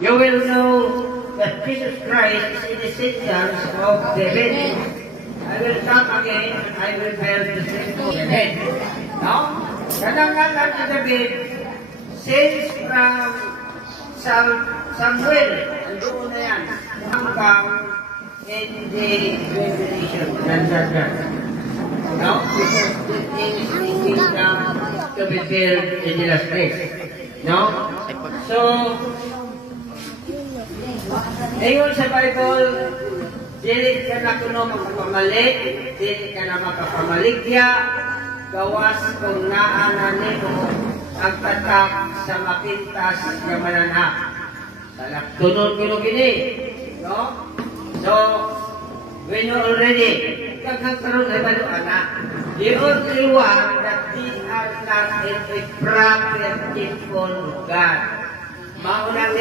You will know that Jesus Christ is in the descendants of David. I will come again and I will bear the sin of David. No? Kanangalan ni David, since from Samuel, doon na yan, hanggang in the Revelation. No? Because the thing is thinking to be built in the last days. No? So, ayon sa Bible, dili ka na kuno magpapamalik, dili ka na magpapamaligya, gawas kung naanan nimo ang tatak sa mapintas nga mananap. Tunod kuno gini, no? So, when you already, kagkaroon ay baluan na, the only one that we are not in a prophet people of God. Maunang